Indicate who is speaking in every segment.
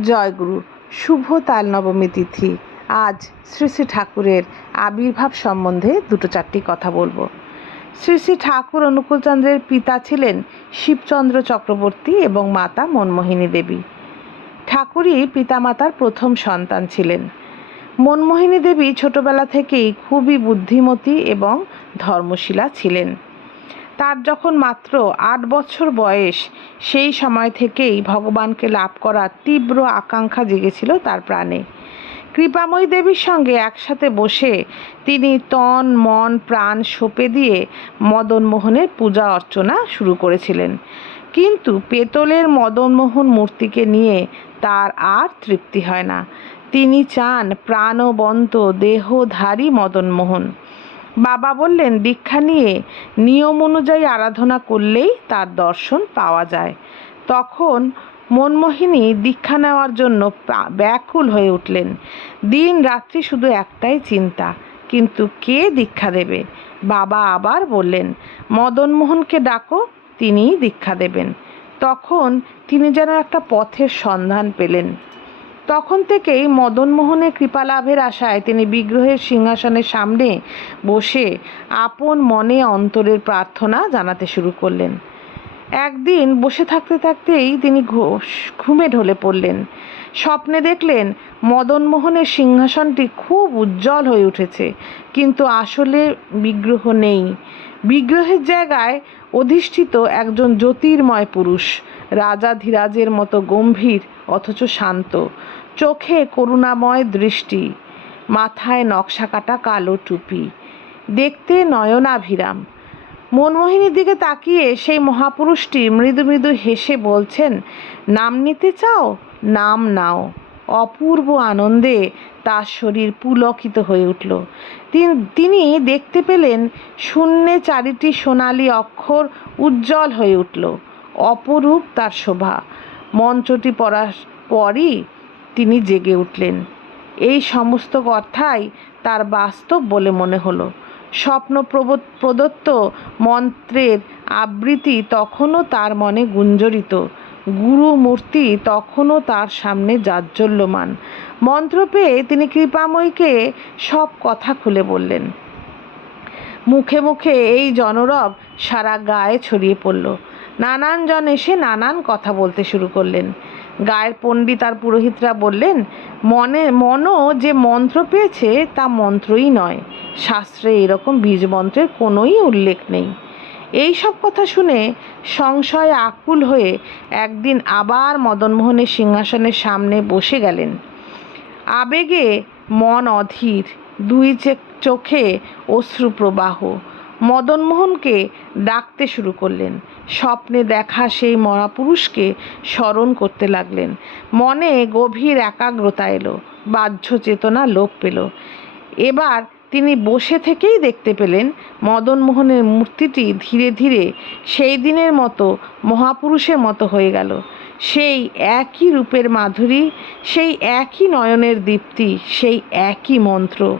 Speaker 1: জয়গুরু, শুভ তাল নবমী তিথি। আজ শ্রী শ্রী ঠাকুরের আবির্ভাব সম্বন্ধে দুটো চারটি কথা বলব। শ্রী শ্রী ঠাকুর অনুকূলচন্দ্রের পিতা ছিলেন শিবচন্দ্র চক্রবর্তী এবং মাতা মনমোহিনী দেবী। ঠাকুরই পিতামাতার প্রথম সন্তান ছিলেন। মনমোহিনী দেবী ছোটবেলা থেকেই খুবই বুদ্ধিমতী এবং ধর্মশীলা ছিলেন। তার যখন মাত্র আট বছর বয়স, সেই সময় থেকেই ভগবানকে লাভ করার তীব্র আকাঙ্ক্ষা জেগেছিল তার প্রাণে। কৃপাময়ী দেবীর সঙ্গে একসাথে বসে তিনি তন, মন, প্রাণ সঁপে দিয়ে মদনমোহনের পূজা অর্চনা শুরু করেছিলেন। কিন্তু পেতলের মদনমোহন মূর্তিকে নিয়ে তার আর তৃপ্তি হয় না। তিনি চান প্রাণবন্ত, দেহধারী মদনমোহন। বাবা বললেন, দীক্ষা নিয়ে নিয়ম অনুযায়ী আরাধনা করলেই তার দর্শন পাওয়া যায়। তখন মনমোহিনী দীক্ষা নেওয়ার জন্য ব্যাকুল হয়ে উঠলেন। দিন রাত্রি শুধু একটাই চিন্তা, কিন্তু কে দীক্ষা দেবে? বাবা আবার বললেন, মদনমোহনকে ডাকো, তিনিই দীক্ষা দেবেন। তখন তিনি যেন একটা পথের সন্ধান পেলেন। তখন থেকেই মদনমোহনের কৃপালাভের আশায় তিনি বিগ্রহের সিংহাসনের সামনে বসে আপন মনে অন্তরের প্রার্থনা জানাতে শুরু করলেন। একদিন বসে থাকতে থাকতেই তিনি ঘুমে ঢলে পড়লেন। স্বপ্নে দেখলেন মদনমোহনের সিংহাসনটি খুব উজ্জ্বল হয়ে উঠেছে, কিন্তু আসলে বিগ্রহ নেই। বিগ্রহের জায়গায় অধিষ্ঠিত একজন জ্যোতির্ময় পুরুষ, রাজা ধীরাজের মতো গম্ভীর, অথচ শান্ত। চোখে করুণাময় দৃষ্টি, মাথায় নকশা কাটা কালো টুপি, দেখতে নয়নাভিরাম। মনমোহিনীর দিকে তাকিয়ে সেই মহাপুরুষটি মৃদু মৃদু হেসে বলছেন, নাম নিতে চাও? নাম নাও। অপূর্ব আনন্দে তার শরীর পুলকিত হয়ে উঠল। তিন- দেখতে পেলেন শূন্যে চারিটি সোনালি অক্ষর উজ্জ্বল হয়ে উঠল। অপরূপ তার শোভা। মন্ত্রটি পড়ার পরই তিনি জেগে উঠলেন। এই সমস্ত কথাই তার বাস্তব বলে মনে হলো। স্বপ্ন প্রদত্ত মন্ত্রের আবৃত্তি তখনও তার মনে গুঞ্জরিত। গুরু মূর্তি তখনও তার সামনে জাজ্জল্যমান। মন্ত্র পেয়ে তিনি কৃপাময়ীকে সব কথা খুলে বললেন। মুখে মুখে এই জনরব সারা গায়ে ছড়িয়ে পড়ল। নানান জন এসে নানান কথা বলতে শুরু করলেন। গায়ের পণ্ডিত আর পুরোহিতরা বললেন, মনে, মনও যে মন্ত্র পেয়েছে তা মন্ত্রই নয়। শাস্ত্রে এরকম বীজ মন্ত্রের কোনোই উল্লেখ নেই। এই সব কথা শুনে সংশয়ে আকুল হয়ে একদিন আবার মদনমোহনের সিংহাসনের সামনে বসে গেলেন। আবেগে মন অধীর, দুই চোখে অশ্রু প্রবাহ মদনমোহনকে ডাকতে শুরু করলেন। স্বপ্নে দেখা সেই মহাপুরুষকে স্মরণ করতে লাগলেন। মনে গভীর একাগ্রতা এলো, বাহ্য চেতনা লোপ পেল। এবার তিনি বসে থেকেই দেখতে পেলেন মদনমোহনের মূর্তিটি ধীরে ধীরে সেই দিনের মতো মহাপুরুষের মতো হয়ে গেল। সেই একই রূপের মাধুরী, সেই একই নয়নের দীপ্তি, সেই একই মন্ত্র।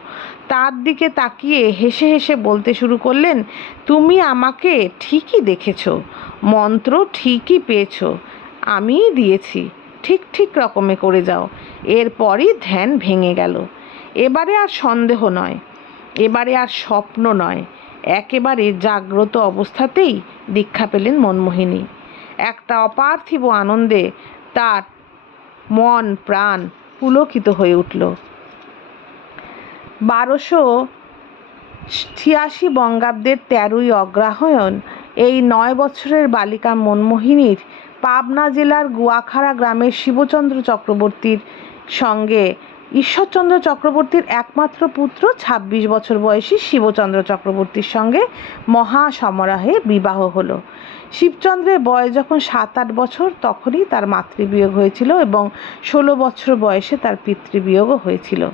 Speaker 1: তার দিকে তাকিয়ে হেসে হেসে বলতে শুরু করলেন, তুমি আমাকে ঠিকই দেখেছ, মন্ত্র ঠিকই পেয়েছ, আমিই দিয়েছি, ঠিক ঠিক রকমে করে যাও। এরপরই ধ্যান ভেঙে গেল। এবারে আর সন্দেহ নয়, এবারে আর স্বপ্ন নয়, একেবারে জাগ্রত অবস্থাতেই দীক্ষা পেলেন মনমোহিনী। একটা অপার্থিব আনন্দে তার মন প্রাণ পুলকিত হয়ে উঠল। বারোশো ছিয়াশি বঙ্গাব্দের তেরোই অগ্রহায়ণ। এই নয় বছরের বালিকা মনমোহিনীর পাবনা জেলার গুয়াখাড়া গ্রামের শিবচন্দ্র চক্রবর্তীর সঙ্গে ঈশ্বরচন্দ্র চক্রবর্তীর একমাত্র পুত্র ছাব্বিশ বছর বয়সী শিবচন্দ্র চক্রবর্তীর সঙ্গে মহা সমারোহে বিবাহ হলো। শিবচন্দ্রের বয়স যখন সাত আট বছর, তখনই তার মাতৃবিয়োগ হয়েছিল এবং ষোলো বছর বয়সে তার পিতৃবিয়োগও হয়েছিল।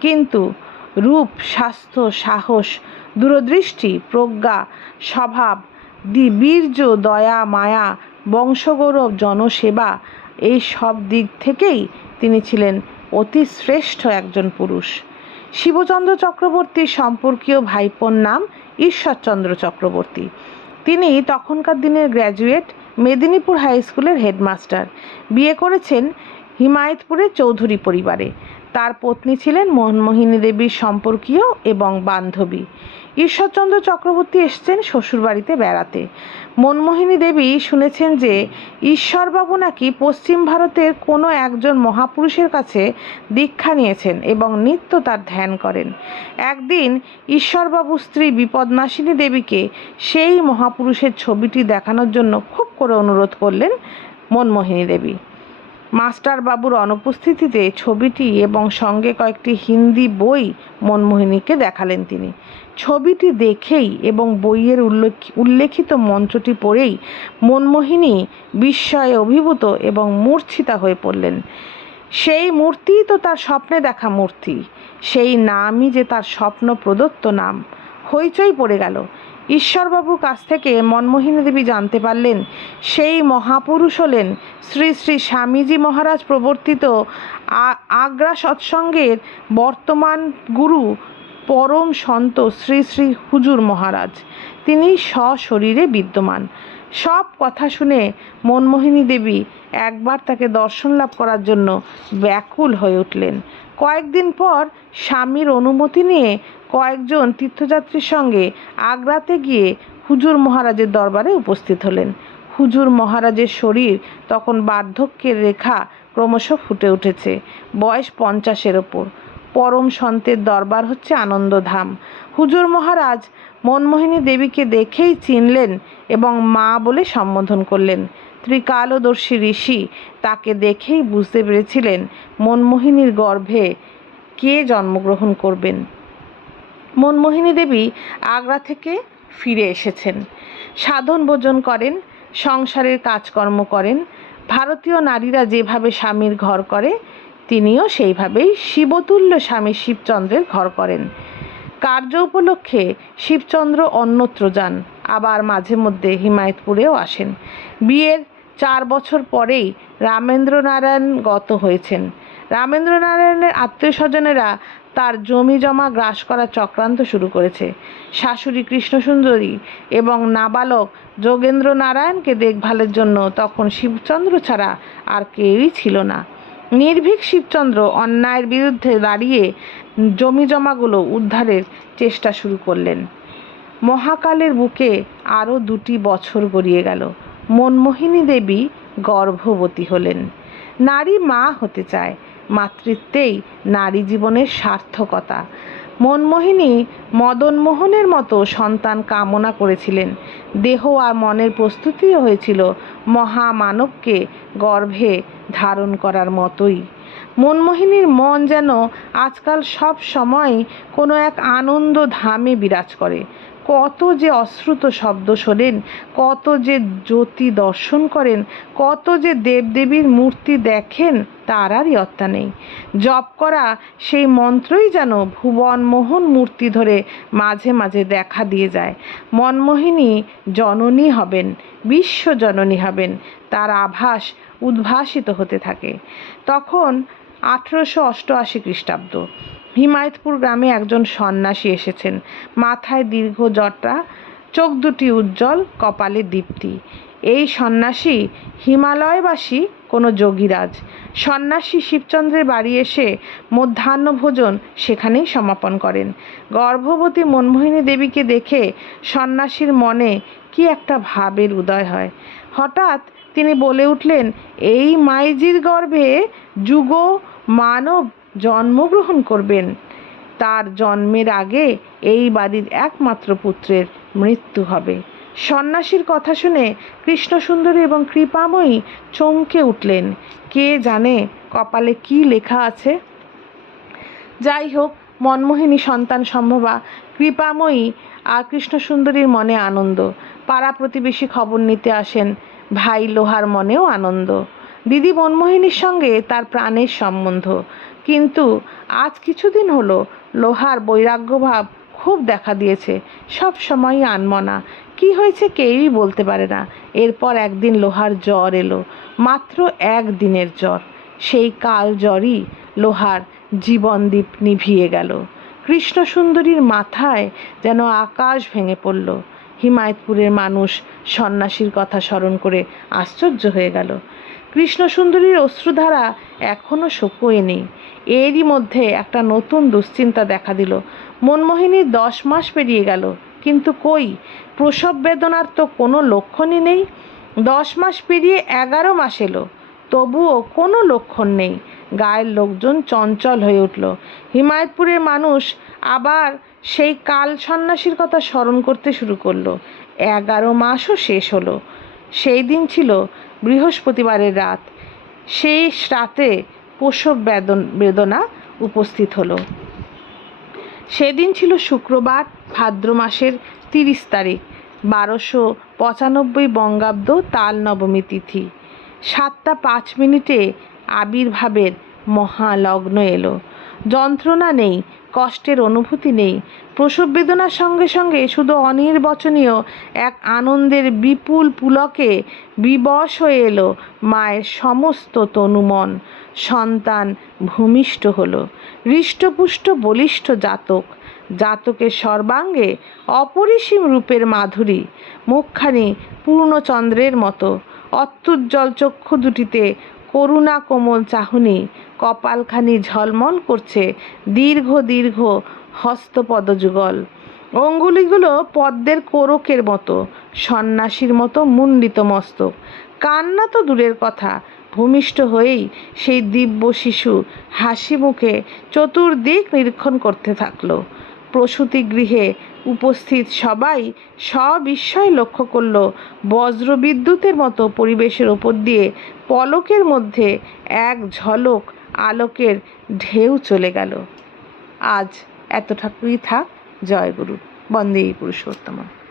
Speaker 1: কিন্তু রূপ, স্বাস্থ্য, সাহস, দূরদৃষ্টি, প্রজ্ঞা, স্বভাব, দি বীর্য, দয়া, মায়া, বংশগৌরব, জনসেবা, এই সব দিক থেকেই তিনি ছিলেন অতি শ্রেষ্ঠ একজন পুরুষ। শিবচন্দ্র চক্রবর্তীর সম্পর্কীয় ভাইপোর নাম ঈশ্বরচন্দ্র চক্রবর্তী। তিনি তখনকার দিনের গ্র্যাজুয়েট মেদিনীপুর হাই স্কুলের হেডমাস্টার। বিয়ে করেছেন হিমায়তপুরের চৌধুরী পরিবারে। তার পত্নী ছিলেন মোহনমোহিনী দেবীর সম্পর্কীয় এবং বান্ধবী। ঈশ্বরচন্দ্র চক্রবর্তী এসছেন শ্বশুরবাড়িতে বেড়াতে। মনমোহিনী দেবী শুনেছেন যে, ঈশ্বরবাবু নাকি পশ্চিম ভারতের কোনো একজন মহাপুরুষের কাছে দীক্ষা নিয়েছেন এবং নিত্য তার ধ্যান করেন। একদিন ঈশ্বরবাবু স্ত্রী বিপদনাশিনী দেবীকে সেই মহাপুরুষের ছবিটি দেখানোর জন্য খুব করে অনুরোধ করলেন মনমোহিনী দেবী। মাস্টার বাবুর অনুপস্থিতিতে ছবিটি এবং সঙ্গে কয়েকটি হিন্দি বই মনমোহিনীকে দেখালেন তিনি। ছবিটি দেখেই এবং বইয়ের উল্লেখ উল্লেখিত মন্ত্রটি পড়েই মনমোহিনী বিস্ময়ে অভিভূত এবং মূর্ছিতা হয়ে পড়লেন। সেই মূর্তি তো তার স্বপ্নে দেখা মূর্তি। সেই নামই যে তার স্বপ্ন প্রদত্ত নাম। হইচই পড়ে গেল। ঈশ্বরবাবুর কাছ থেকে মনমোহিনী দেবী জানতে পারলেন, সেই মহাপুরুষ হলেন শ্রী শ্রী স্বামীজি মহারাজ প্রবর্তিত আগ্রা সৎসঙ্গের বর্তমান গুরু পরম সন্ত শ্রী শ্রী হুজুর মহারাজ। তিনি সশরীরে বিদ্যমান। সব কথা শুনে মনমোহিনী দেবী একবার তাকে দর্শন লাভ করার জন্য ব্যাকুল হয়ে উঠলেন। কয়েকদিন পর স্বামীর অনুমতি নিয়ে কয়েকজন তীর্থযাত্রীর সঙ্গে আগ্রাতে গিয়ে হুজুর মহারাজের দরবারে উপস্থিত হলেন। হুজুর মহারাজের শরীর তখন বার্ধক্যের রেখা ক্রমশ ফুটে উঠেছে, বয়স পঞ্চাশের ওপর। পরম সন্তের দরবার হচ্ছে আনন্দধাম। হুজুর মহারাজ মনমোহিনী দেবীকে দেখেই চিনলেন এবং মা বলে সম্বোধন করলেন। ত্রিকালদর্শী ঋষি তাকে দেখেই বুঝতে পেরেছিলেন মনমোহিনীর গর্ভে কে জন্মগ্রহণ করবেন। মনমোহিনী দেবী আগ্রা থেকে ফিরে এসেছেন। সাধন ভোজন করেন, সংসারের কাজকর্ম করেন। ভারতীয় নারীরা যেভাবে স্বামীর ঘর করে, তিনিও সেইভাবেই শিবতুল্য স্বামী শিবচন্দ্রের ঘর করেন। কার্য উপলক্ষে শিবচন্দ্র অন্যত্র যান, আবার মাঝে মধ্যে হিমায়তপুরেও আসেন। বিয়ের চার বছর পরেই রামেন্দ্র নারায়ণ গত হয়েছেন। রামেন্দ্র নারায়ণের আত্মীয় স্বজনেরা তার জমি জমা গ্রাস করার চক্রান্ত শুরু করেছে। শাশুড়ি কৃষ্ণসুন্দরী এবং নাবালক যোগেন্দ্র নারায়ণকে দেখভালের জন্য তখন শিবচন্দ্র ছাড়া আর কেউই ছিল না। নির্ভীক শিবচন্দ্র অন্যায়ের বিরুদ্ধে দাঁড়িয়ে জমি জমাগুলো উদ্ধারের চেষ্টা শুরু করলেন। মহাকালের বুকে আরও দুটি বছর গড়িয়ে গেল। মনমোহিনী দেবী গর্ভবতী হলেন। নারী মা হতে চায়, মাতৃত্বেই নারী জীবনের সার্থকতা। মনমোহিনী মদনমোহনের মতো সন্তান কামনা করেছিলেন। দেহ আর মনের প্রস্তুতিও হয়েছিল মহামানবকে গর্ভে ধারণ করার মতোই। মনমোহিনীর মন যেন আজকাল সব সময় কোনো এক আনন্দ ধামে বিরাজ করে। কত যে অশ্রুত শব্দ শোনেন, কত যে জ্যোতি দর্শন করেন, কত যে দেবদেবীর মূর্তি দেখেন, তার আর ইয়ত্তা নেই। জপ করা সেই মন্ত্রই যেন ভুবন মোহন মূর্তি ধরে মাঝে মাঝে দেখা দিয়ে যায়। মনমোহিনী জননী হবেন, বিশ্ব জননী হবেন, তার আভাস উদ্ভাসিত হতে থাকে। তখন আঠেরোশো অষ্টআশি খ্রিস্টাব্দ। হিমায়তপুর গ্রামে একজন সন্ন্যাসী এসেছেন। মাথায় দীর্ঘ জটা, চোখ দুটি উজ্জ্বল, কপালে দীপ্তি। এই সন্ন্যাসী হিমালয়বাসী, কোনো যোগীরাজ। সন্ন্যাসী শিবচন্দ্রের বাড়ি এসে মধ্যাহ্ন ভোজন সেখানেই সমাপন করেন। গর্ভবতী মনমোহিনী দেবীকে দেখে সন্ন্যাসীর মনে কি একটা ভাবের উদয় হয়। হঠাৎ তিনি বলে উঠলেন, এই মাইজির গর্ভে যুগ মানব জন্মগ্রহণ করবেন। তার জন্মের আগে এই বাড়ির একমাত্র পুত্রের মৃত্যু হবে। সন্ন্যাসীর কথা শুনে কৃষ্ণসুন্দরী এবং কৃপাময়ী চমকে উঠলেন। কে জানে কপালে কি লেখা আছে? যাই হোক, মনমোহিনী সন্তান সম্ভবা, কৃপাময়ী আর কৃষ্ণসুন্দরীর মনে আনন্দ। পাড়া প্রতিবেশী খবর নিতে আসেন ভাই লোহার মনেও আনন্দ। দিদি মনমোহিনীর সঙ্গে তার প্রাণের সম্বন্ধ। কিন্তু আজ কিছুদিন হলো লোহার বৈরাগ্যভাব খুব দেখা দিয়েছে। সব সময়ই আনমনা। কি হয়েছে কেউই বলতে পারে না। এরপর একদিন লোহার জ্বর এলো। মাত্র এক দিনের জ্বর। সেই কাল জ্বরই লোহার জীবনদীপ নিভিয়ে গেল। কৃষ্ণসুন্দরীর মাথায় যেন আকাশ ভেঙে পড়ল। হিমায়তপুরের মানুষ সন্ন্যাসীর কথা স্মরণ করে আশ্চর্য হয়ে গেল। কৃষ্ণসুন্দরীর অশ্রুধারা এখনও শুকোয়নি এরই মধ্যে একটা নতুন দুশ্চিন্তা দেখা দিল। মনমোহিনীর দশ মাস পেরিয়ে গেল, কিন্তু কই? প্রসব বেদনার তো কোনো লক্ষণই নেই। দশ মাস পেরিয়ে এগারো মাস এলো। তবুও কোনো লক্ষণ নেই। গায়ের লোকজন চঞ্চল হয়ে উঠল। হিমায়তপুরের মানুষ আবার সেই কাল সন্ন্যাসীর কথা স্মরণ করতে শুরু করল। এগারো মাসও শেষ হলো। সেই দিন ছিল বৃহস্পতিবারের রাত। সেই রাতে প্রসব বেদন, বেদনা উপস্থিত হলো। সেদিন ছিল শুক্রবার, ভাদ্র মাসের তিরিশ তারিখ, বারোশো পঁচানব্বই বঙ্গাব্দ তাল নবমী তিথি। সাতটা পাঁচ মিনিটে আবির্ভাবের মহালগ্ন এলো। যন্ত্রণা নেই, কষ্টের অনুভূতি নেই। প্রসব বেদনার সঙ্গে সঙ্গে শুধু অনির্বচনীয় এক আনন্দের বিপুল পুলকে বিবশ হয়ে এলো মায়ের সমস্ত তনুমন। সন্তান ভূমিষ্ঠ হলো। হৃষ্টপুষ্ট বলিষ্ঠ জাতক। জাতকের সর্বাঙ্গে অপরিসীম রূপের মাধুরী। মুখখানি পূর্ণচন্দ্রের মতো। অত্যুজ্জ্বল চক্ষু দুটিতে করুণা কোমল চাহনি, কপালখানি ঝলমল করছে দীর্ঘ দীর্ঘ হস্তপদযুগল অঙ্গুলিগুলো পদ্মের কোরকের মতো, সন্ন্যাসীর মতো মুণ্ডিত মস্তক। কান্না তো দূরের কথা, ভূমিষ্ঠ হয়েই সেই দিব্য শিশু হাসি মুখে চতুর্দিক নিরীক্ষণ করতে থাকল। প্রসূতি গৃহে উপস্থিত সবাই সবিস্ময় লক্ষ্য করল। বজ্রবিদ্যুতের মতো পরিবেশের ওপর দিয়ে পলকের মধ্যে এক ঝলক আলোকের ঢেউ চলে গেল। আজ এতটুকুই থাক। জয় গুরু বন্দে পুরুষোত্তম